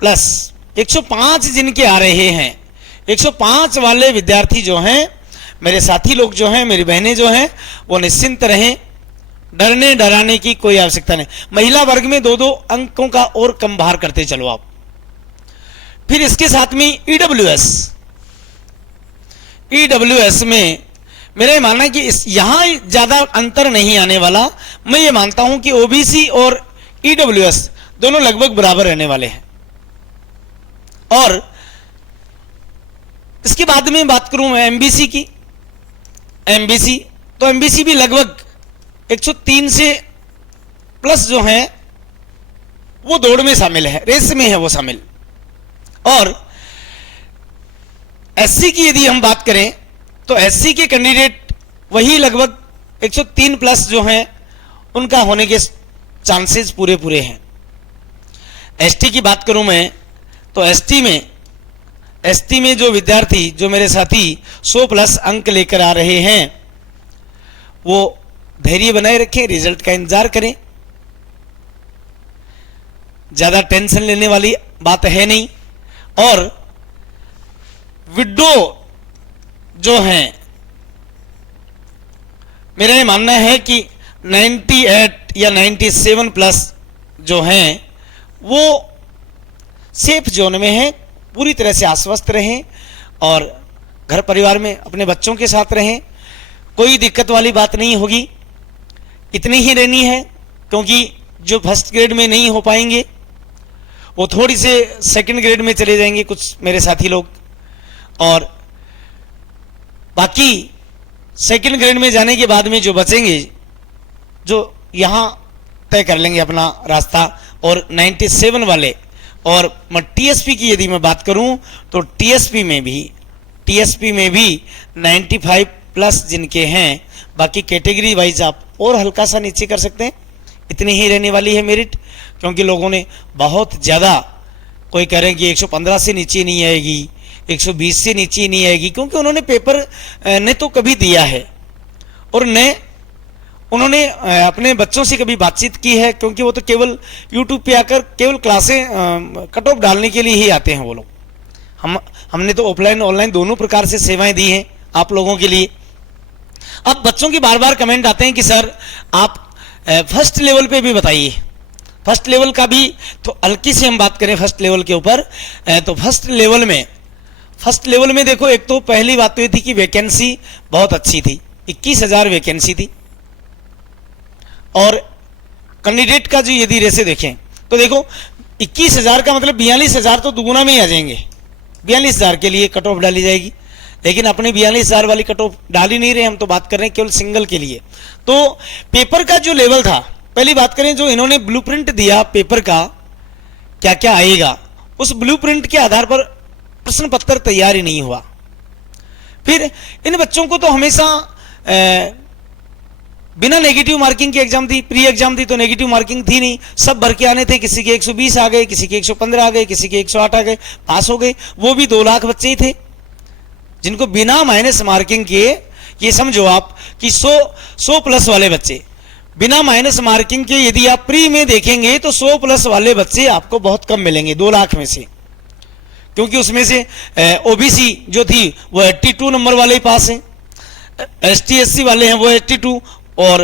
प्लस 105 जिनके आ रहे हैं, 105 वाले विद्यार्थी जो हैं, मेरे साथी लोग जो हैं, मेरी बहनें जो हैं, वो निश्चिंत रहें, डरने डराने की कोई आवश्यकता नहीं। महिला वर्ग में 2-2 अंकों का और कम भार करते चलो आप। फिर इसके साथ में ईडब्ल्यूएस में मेरा ये मानना है कि यहां ज्यादा अंतर नहीं आने वाला। मैं ये मानता हूं कि ओबीसी और ईडब्ल्यूएस दोनों लगभग बराबर रहने वाले हैं। और इसके बाद में बात करूं मैं एमबीसी की, एमबीसी तो एमबीसी भी लगभग 103 से प्लस जो है वो दौड़ में शामिल है, रेस में है वो शामिल। और एससी की यदि हम बात करें तो एससी के कैंडिडेट वही लगभग 103 प्लस जो हैं उनका होने के चांसेस पूरे पूरे हैं। एसटी की बात करूं मैं तो एसटी में जो विद्यार्थी, जो मेरे साथी 100 प्लस अंक लेकर आ रहे हैं, वो धैर्य बनाए रखें, रिजल्ट का इंतजार करें। ज्यादा टेंशन लेने वाली बात है नहीं। और विडो जो हैं, मेरा ये मानना है कि 98 या 97 प्लस जो हैं वो सेफ जोन में हैं। पूरी तरह से आश्वस्त रहें और घर परिवार में अपने बच्चों के साथ रहें, कोई दिक्कत वाली बात नहीं होगी। इतनी ही रहनी है, क्योंकि जो फर्स्ट ग्रेड में नहीं हो पाएंगे वो थोड़ी से सेकंड ग्रेड में चले जाएंगे कुछ मेरे साथी लोग, और बाकी सेकंड ग्रेड में जाने के बाद में जो बचेंगे, जो यहाँ तय कर लेंगे अपना रास्ता। और 97 वाले, और मैं टीएसपी की यदि मैं बात करूं तो टीएसपी में भी 95 प्लस जिनके हैं, बाकी कैटेगरी वाइज आप और हल्का सा नीचे कर सकते हैं। इतनी ही रहने वाली है मेरिट, क्योंकि लोगों ने बहुत ज़्यादा, कोई कह रहे हैं कि 115 से नीचे नहीं आएगी, 120 से नीचे नहीं आएगी, क्योंकि उन्होंने पेपर ने तो कभी दिया है और न उन्होंने अपने बच्चों से कभी बातचीत की है, क्योंकि वो तो केवल यूट्यूब पे आकर केवल क्लासें कट ऑफ डालने के लिए ही आते हैं वो लोग। हमने तो ऑफलाइन ऑनलाइन दोनों प्रकार से सेवाएं दी हैं आप लोगों के लिए। अब बच्चों की बार बार कमेंट आते हैं कि सर आप फर्स्ट लेवल पे भी बताइए। फर्स्ट लेवल का भी तो हल्की से हम बात करें फर्स्ट लेवल के ऊपर, तो फर्स्ट लेवल में देखो, एक तो पहली बात तो ये थी कि वैकेंसी बहुत अच्छी थी, 21,000 वैकेंसी थी। और कैंडिडेट का जो यदि रेसे देखें तो देखो 21,000 का मतलब 42,000 तो दुगुना में ही आ जाएंगे। 42,000 के लिए कट ऑफ डाली जाएगी, लेकिन अपने 42,000 वाली कट ऑफ डाल ही नहीं रहे, हम तो बात कर रहे हैं केवल सिंगल के लिए। तो पेपर का जो लेवल था, पहली बात करें जो इन्होंने ब्लूप्रिंट दिया पेपर का क्या क्या आएगा, उस ब्लूप्रिंट के आधार पर प्रश्न पत्र तैयार ही नहीं हुआ। फिर इन बच्चों को तो हमेशा बिना नेगेटिव मार्किंग की एग्जाम थी, प्री एग्जाम थी तो नेगेटिव मार्किंग थी नहीं, सब भर के आने थे। किसी के 120 आ गए, किसी के 115 आ गए, किसी के 108 आ गए, पास हो गए। वो भी 2 लाख बच्चे ही थे जिनको बिना माइनस मार्किंग किए, ये समझो आप कि 100 प्लस वाले बच्चे बिना माइनस मार्किंग के यदि आप प्री में देखेंगे तो 100 प्लस वाले बच्चे आपको बहुत कम मिलेंगे 2 लाख में से, क्योंकि उसमें से ओबीसी जो थी वो 82 नंबर वाले ही पास हैं, एसटी एससी वाले हैं वो 82, और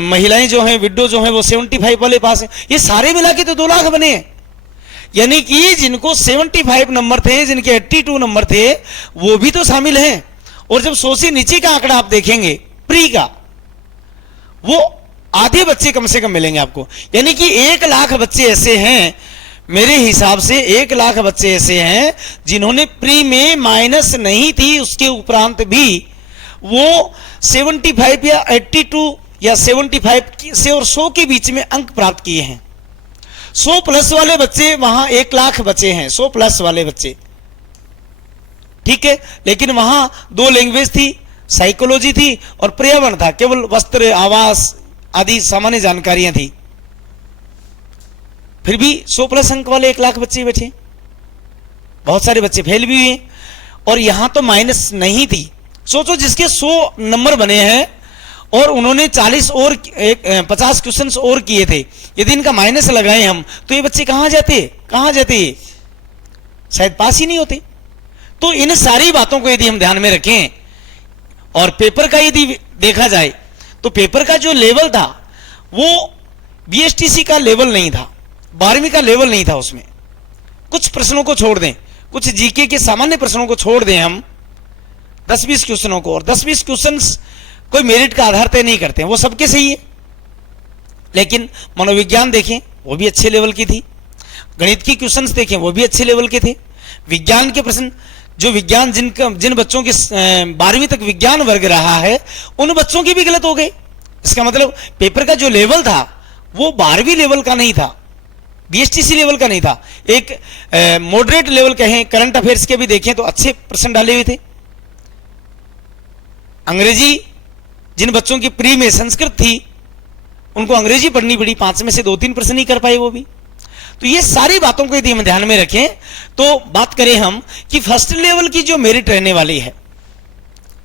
महिलाएं जो हैं, विडो जो हैं वो 75 वाले पास हैं। ये सारे मिला के तो 2 लाख बने हैं। यानी कि जिनको 75 नंबर थे, जिनके 82 नंबर थे, वो भी तो शामिल हैं। और जब 100 से नीचे का आंकड़ा आप देखेंगे प्री का, वो आधे बच्चे कम से कम मिलेंगे आपको। यानी कि 1 लाख बच्चे ऐसे हैं, मेरे हिसाब से 1 लाख बच्चे ऐसे हैं जिन्होंने प्री में माइनस नहीं थी, उसके उपरांत भी वो 75 या 82 या 75 से और 100 के बीच में अंक प्राप्त किए हैं। 100 प्लस वाले बच्चे, वहां 1 लाख बचे हैं 100 प्लस वाले बच्चे, ठीक है। लेकिन वहां 2 लैंग्वेज थी, साइकोलॉजी थी और पर्यावरण था, केवल वस्त्र आवास आदि सामान्य जानकारियां थी। फिर भी 100 प्लस अंक वाले 1 लाख बच्चे बैठे। बहुत सारे बच्चे फेल भी हुए, और यहां तो माइनस नहीं थी। सोचो जिसके 100 नंबर बने हैं और उन्होंने 40 और 50 क्वेश्चंस और किए थे, यदि इनका माइनस लगाए हम तो ये बच्चे कहां जाते शायद पास ही नहीं होते। तो इन सारी बातों को यदि हम ध्यान में रखें और पेपर का यदि देखा जाए तो पेपर का जो लेवल था वो बीएसटीसी का लेवल नहीं था, 12वीं का लेवल नहीं था। उसमें कुछ प्रश्नों को छोड़ दें, कुछ जीके के सामान्य प्रश्नों को छोड़ दें हम, 10-20 क्वेश्चनों को, और 10-20 क्वेश्चंस कोई मेरिट का आधार तय नहीं करते हैं, वो सबके सही है। लेकिन मनोविज्ञान देखें वो भी अच्छे लेवल की थी, गणित की क्वेश्चंस देखें वो भी अच्छे लेवल के थे, विज्ञान के प्रश्न जो विज्ञान जिन बच्चों के 12वीं तक विज्ञान वर्ग रहा है उन बच्चों के भी गलत हो गए। इसका मतलब पेपर का जो लेवल था वो 12वीं लेवल का नहीं था, बीएसटीसी लेवल का नहीं था, एक मॉडरेट लेवल कहें। करंट अफेयर्स के भी देखें तो अच्छे प्रश्न डाले हुए थे। अंग्रेजी जिन बच्चों की प्री में संस्कृत थी उनको अंग्रेजी पढ़नी पड़ी, 5 में से 2-3 प्रश्न नहीं कर पाए वो भी। तो ये सारी बातों को यदि हम ध्यान में रखें तो बात करें हम कि फर्स्ट लेवल की जो मेरिट रहने वाली है,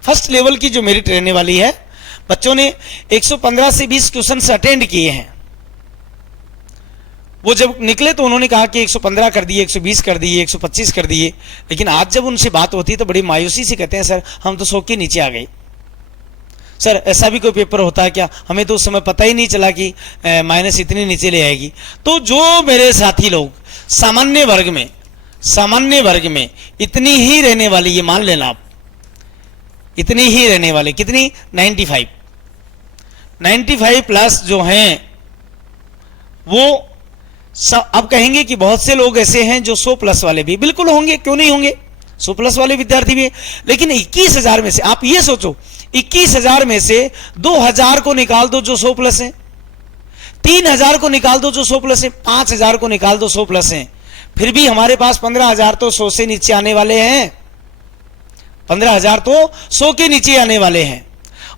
फर्स्ट लेवल की जो मेरिट रहने वाली है, बच्चों ने 115 से 20 क्वेश्चन अटेंड किए हैं। वो जब निकले तो उन्होंने कहा कि 115 कर दिए, 120 कर दिए, 125 कर दिए, लेकिन आज जब उनसे बात होती है तो बड़ी मायूसी से कहते हैं सर हम तो 100 के नीचे आ गए। सर ऐसा भी कोई पेपर होता है क्या, हमें तो उस समय पता ही नहीं चला कि माइनस इतने नीचे ले आएगी। तो जो मेरे साथी लोग सामान्य वर्ग में इतनी ही रहने वाली, ये मान लेना आप, इतनी ही रहने वाले, कितनी, 95 प्लस जो हैं वो अब कहेंगे कि बहुत से लोग ऐसे हैं जो 100 प्लस वाले भी, बिल्कुल होंगे, क्यों नहीं होंगे, 100 प्लस वाले विद्यार्थी भी। लेकिन 21,000 में से आप ये सोचो, 21,000 में से 2,000 को निकाल दो जो 100 प्लस हैं, 3,000 को निकाल दो जो 100 प्लस हैं, 5,000 को निकाल दो 100 प्लस हैं, फिर भी हमारे पास 15,000 तो 100 से नीचे आने वाले हैं, 15,000 तो 100 के नीचे आने वाले हैं।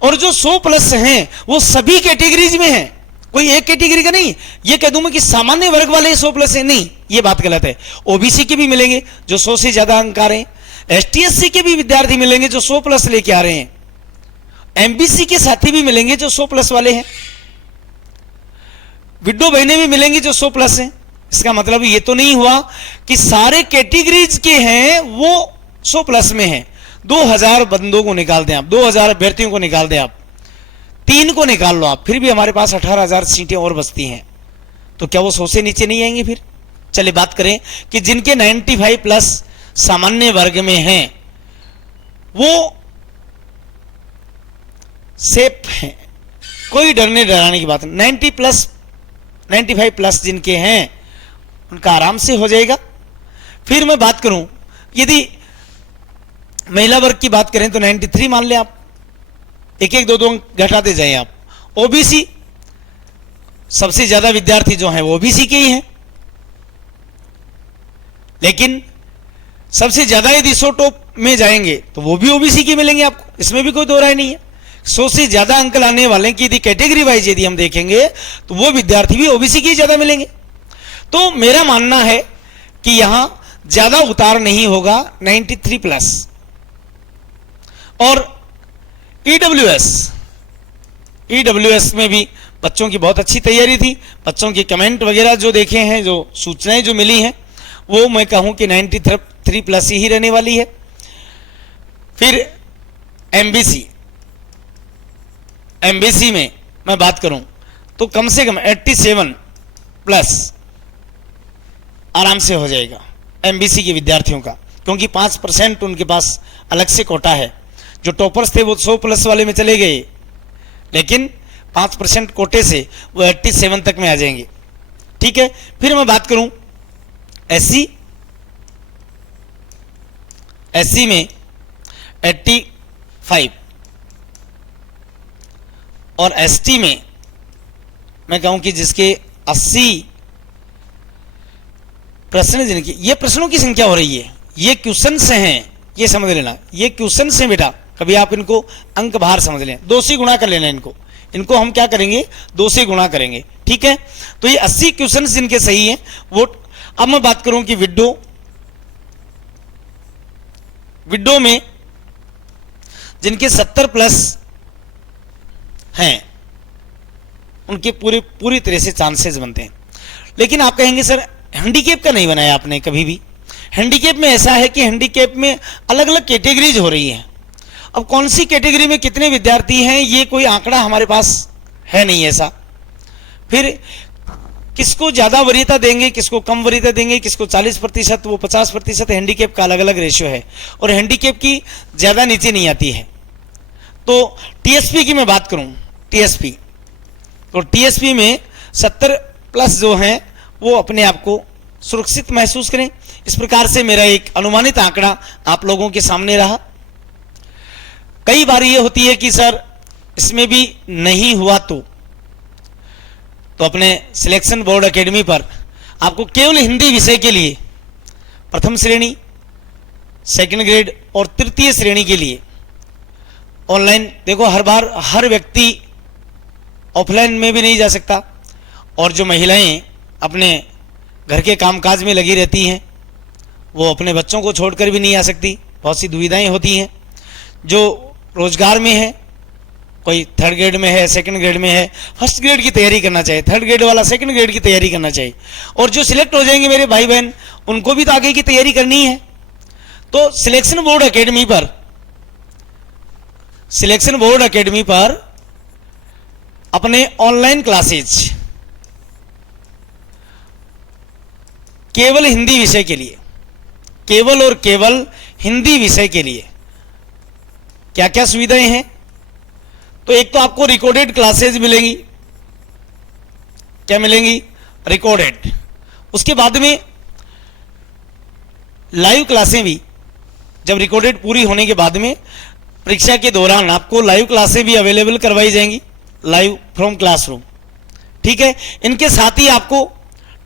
और जो 100 प्लस हैं वो सभी कैटेगरीज में हैं, कोई एक कैटेगरी का नहीं। ये कह दूं मैं कि सामान्य वर्ग वाले 100 प्लस है, नहीं, ये बात गलत है। ओबीसी के भी मिलेंगे जो 100 से ज्यादा अंक आ रहे हैं, एसटीएससी के भी विद्यार्थी मिलेंगे जो 100 प्लस लेके आ रहे हैं, एमबीसी के साथी भी मिलेंगे जो 100 प्लस वाले हैं, विडो बहनें भी मिलेंगी जो 100 प्लस हैं। इसका मतलब ये तो नहीं हुआ कि सारे कैटेगरीज के हैं वो 100 प्लस में हैं। 2,000 बंदों को निकाल दें आप, 2,000 अभ्यर्थियों को निकाल दें आप, 3 को निकाल लो आप, फिर भी हमारे पास 18,000 सीटें और बचती हैं। तो क्या वो 100 से नीचे नहीं आएंगे फिर? चलिए बात करें कि जिनके 95 प्लस सामान्य वर्ग में हैं वो सेफ हैं, कोई डरने डराने की बात नहीं। 95 प्लस जिनके हैं उनका आराम से हो जाएगा। फिर मैं बात करूं यदि महिला वर्ग की बात करें तो 93 मान लें आप, 1-1, 2-2 अंक घटाते जाएं आप। ओबीसी सबसे ज्यादा विद्यार्थी जो हैं वो ओबीसी के ही हैं, लेकिन सबसे ज्यादा यदि 100 टॉप में जाएंगे तो वो भी ओबीसी के मिलेंगे आपको, इसमें भी कोई दो राय नहीं है। 100 से ज्यादा अंक लाने वाले की यदि कैटेगरी वाइज यदि हम देखेंगे तो वो विद्यार्थी भी ओबीसी के ही ज्यादा मिलेंगे। तो मेरा मानना है कि यहां ज्यादा उतार नहीं होगा 93 प्लस। और ईडब्ल्यूएस में भी बच्चों की बहुत अच्छी तैयारी थी, बच्चों के कमेंट वगैरह जो देखे हैं, जो सूचनाएं जो मिली हैं, वो मैं कहूं कि 93 प्लस ही रहने वाली है। फिर एमबीसी में मैं बात करूं तो कम से कम 87 प्लस आराम से हो जाएगा एमबीसी के विद्यार्थियों का, क्योंकि 5% उनके पास अलग से कोटा है। जो टॉपर्स थे वो 100 प्लस वाले में चले गए, लेकिन 5% कोटे से वो 87 तक में आ जाएंगे। ठीक है, फिर मैं बात करूं एससी में 85 और एसटी में मैं कहूं कि जिसके 80 प्रश्न, जिनकी ये प्रश्नों की संख्या हो रही है, ये क्वेश्चन से हैं, ये समझ लेना, ये क्वेश्चन से बेटा, कभी आप इनको अंक बाहर समझ लें, 2 से गुणा कर लेना इनको हम क्या करेंगे, 2 से गुणा करेंगे। ठीक है, तो ये 80 क्वेश्चन जिनके सही हैं वो। अब मैं बात करूं कि विडो में जिनके 70 प्लस हैं उनके पूरी तरह से चांसेस बनते हैं। लेकिन आप कहेंगे सर हैंडीकेप का नहीं बनाया आपने कभी भी। हैंडीकेप में ऐसा है कि हैंडीकेप में अलग अलग कैटेगरीज हो रही हैं। अब कौन सी कैटेगरी में कितने विद्यार्थी हैं ये कोई आंकड़ा हमारे पास है नहीं ऐसा। फिर किसको ज्यादा वरीयता देंगे, किसको कम वरीयता देंगे, किसको 40%, वो 50%, हैंडीकेप का अलग अलग रेशियो है और हैंडीकेप की ज्यादा नीचे नहीं आती है। तो टीएसपी की मैं बात करूं, तो टीएसपी में 70 प्लस जो हैं वो अपने आप को सुरक्षित महसूस करें। इस प्रकार से मेरा एक अनुमानित आंकड़ा आप लोगों के सामने रहा। कई बार ये होती है कि सर इसमें भी नहीं हुआ तो अपने सिलेक्शन बोर्ड एकेडमी पर आपको केवल हिंदी विषय के लिए प्रथम श्रेणी, सेकंड ग्रेड और तृतीय श्रेणी के लिए ऑनलाइन, देखो हर बार हर व्यक्ति ऑफलाइन में भी नहीं जा सकता, और जो महिलाएं अपने घर के कामकाज में लगी रहती हैं वो अपने बच्चों को छोड़कर भी नहीं आ सकती, बहुत सी दुविधाएं होती हैं। जो रोजगार में है, कोई थर्ड ग्रेड में है, सेकंड ग्रेड में है, फर्स्ट ग्रेड की तैयारी करना चाहिए, थर्ड ग्रेड वाला सेकंड ग्रेड की तैयारी करना चाहिए, और जो सिलेक्ट हो जाएंगे मेरे भाई बहन उनको भी तो आगे की तैयारी करनी है। तो सिलेक्शन बोर्ड एकेडमी पर अपने ऑनलाइन क्लासेज केवल हिंदी विषय के लिए, केवल और केवल हिंदी विषय के लिए क्या क्या सुविधाएं हैं? तो एक तो आपको रिकॉर्डेड क्लासेज मिलेंगी। क्या मिलेंगी? रिकॉर्डेड। उसके बाद में लाइव क्लासें भी, जब रिकॉर्डेड पूरी होने के बाद में परीक्षा के दौरान आपको लाइव क्लासें भी अवेलेबल करवाई जाएंगी, लाइव फ्रॉम क्लासरूम। ठीक है। इनके साथ ही आपको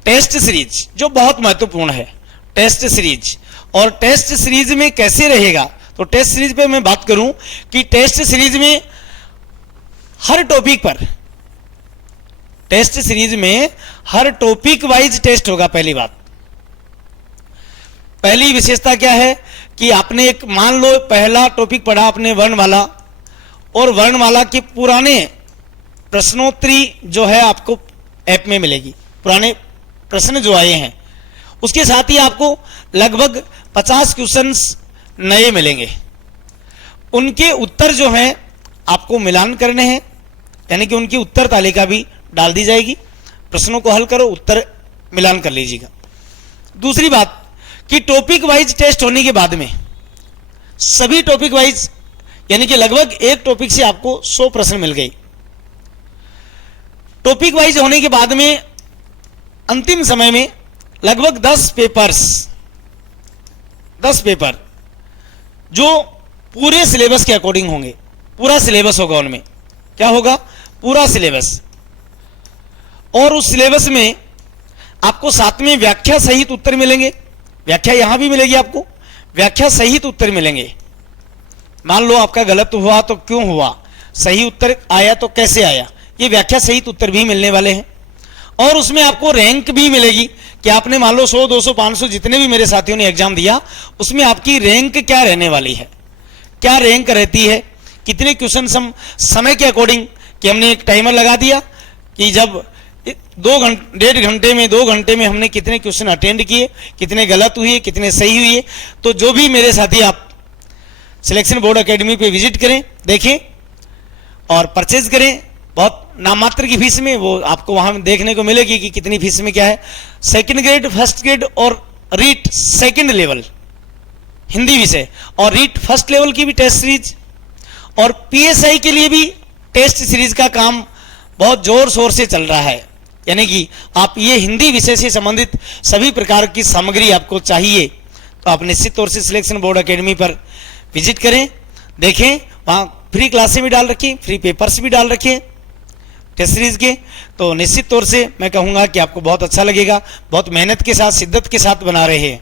टेस्ट सीरीज, जो बहुत महत्वपूर्ण है, टेस्ट सीरीज। और टेस्ट सीरीज में कैसे रहेगा? तो टेस्ट सीरीज पे मैं बात करूं कि टेस्ट सीरीज में हर टॉपिक पर, टेस्ट सीरीज में हर टॉपिक वाइज टेस्ट होगा। पहली बात, पहली विशेषता क्या है कि आपने एक, मान लो पहला टॉपिक पढ़ा आपने वर्णमाला, और वर्णमाला के पुराने प्रश्नोत्तरी जो है आपको ऐप में मिलेगी, पुराने प्रश्न जो आए हैं उसके साथ ही आपको लगभग 50 क्वेश्चंस नए मिलेंगे। उनके उत्तर जो हैं आपको मिलान करने हैं, यानी कि उनकी उत्तर तालिका भी डाल दी जाएगी, प्रश्नों को हल करो, उत्तर मिलान कर लीजिएगा। दूसरी बात कि टॉपिक वाइज टेस्ट होने के बाद में सभी टॉपिक वाइज, यानी कि लगभग एक टॉपिक से आपको 100 प्रश्न मिल गए। टॉपिक वाइज होने के बाद में अंतिम समय में लगभग 10 पेपर जो पूरे सिलेबस के अकॉर्डिंग होंगे, पूरा सिलेबस होगा उनमें। क्या होगा? पूरा सिलेबस। और उस सिलेबस में आपको साथ में व्याख्या सहित उत्तर मिलेंगे। व्याख्या यहां भी मिलेगी आपको, व्याख्या सहित उत्तर मिलेंगे। मान लो आपका गलत हुआ तो क्यों हुआ, सही उत्तर आया तो कैसे आया, ये व्याख्या सहित उत्तर भी मिलने वाले हैं। और उसमें आपको रैंक भी मिलेगी कि आपने मान लो 100, 200, 500 जितने भी मेरे साथियों ने एग्जाम दिया, उसमें आपकी रैंक क्या रहने वाली है, क्या रैंक रहती है, कितने क्वेश्चन समय के अकॉर्डिंग, कि हमने एक टाइमर लगा दिया कि जब 2 घंटे में हमने कितने क्वेश्चन अटेंड किए, कितने गलत हुए, कितने सही हुए। तो जो भी मेरे साथी आप सिलेक्शन बोर्ड एकेडमी पे विजिट करें, देखें और परचेज करें, बहुत नाममात्र की फीस में, वो आपको वहां देखने को मिलेगी कि कितनी फीस में क्या है। सेकंड ग्रेड, फर्स्ट ग्रेड और रीट सेकंड लेवल हिंदी विषय, और रीट फर्स्ट लेवल की भी टेस्ट सीरीज, और पीएसआई के लिए भी टेस्ट सीरीज का काम बहुत जोर शोर से चल रहा है। यानी कि आप ये हिंदी विषय से संबंधित सभी प्रकार की सामग्री आपको चाहिए तो आप निश्चित तौर से सिलेक्शन बोर्ड एकेडमी पर विजिट करें, देखें। वहाँ फ्री क्लासें भी डाल रखी, फ्री पेपर्स भी डाल रखे टेस्ट सीरीज के। तो निश्चित तौर से मैं कहूँगा कि आपको बहुत अच्छा लगेगा। बहुत मेहनत के साथ, शिद्दत के साथ बना रहे हैं।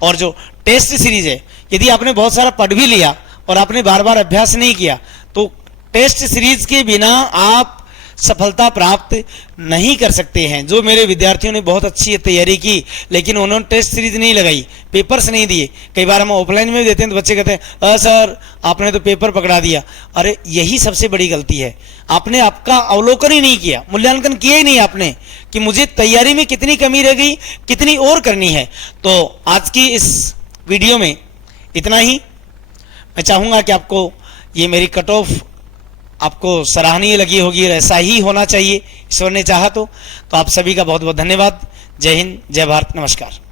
और जो टेस्ट सीरीज है, यदि आपने बहुत सारा पढ़ भी लिया और आपने बार बार अभ्यास नहीं किया तो टेस्ट सीरीज के बिना आप सफलता प्राप्त नहीं कर सकते हैं। जो मेरे विद्यार्थियों ने बहुत अच्छी तैयारी की लेकिन उन्होंने टेस्ट सीरीज नहीं लगाई, पेपर्स नहीं दिए। कई बार हम ऑफलाइन में भी देते हैं तो बच्चे कहते हैं सर आपने तो पेपर पकड़ा दिया। अरे यही सबसे बड़ी गलती है, आपने आपका अवलोकन ही नहीं किया, मूल्यांकन किया ही नहीं आपने कि मुझे तैयारी में कितनी कमी रह गई, कितनी और करनी है। तो आज की इस वीडियो में इतना ही। मैं चाहूँगा कि आपको ये मेरी कट ऑफ आपको सराहनीय लगी होगी और ऐसा ही होना चाहिए, ईश्वर ने चाहा तो। आप सभी का बहुत बहुत धन्यवाद। जय हिंद, जय भारत, नमस्कार।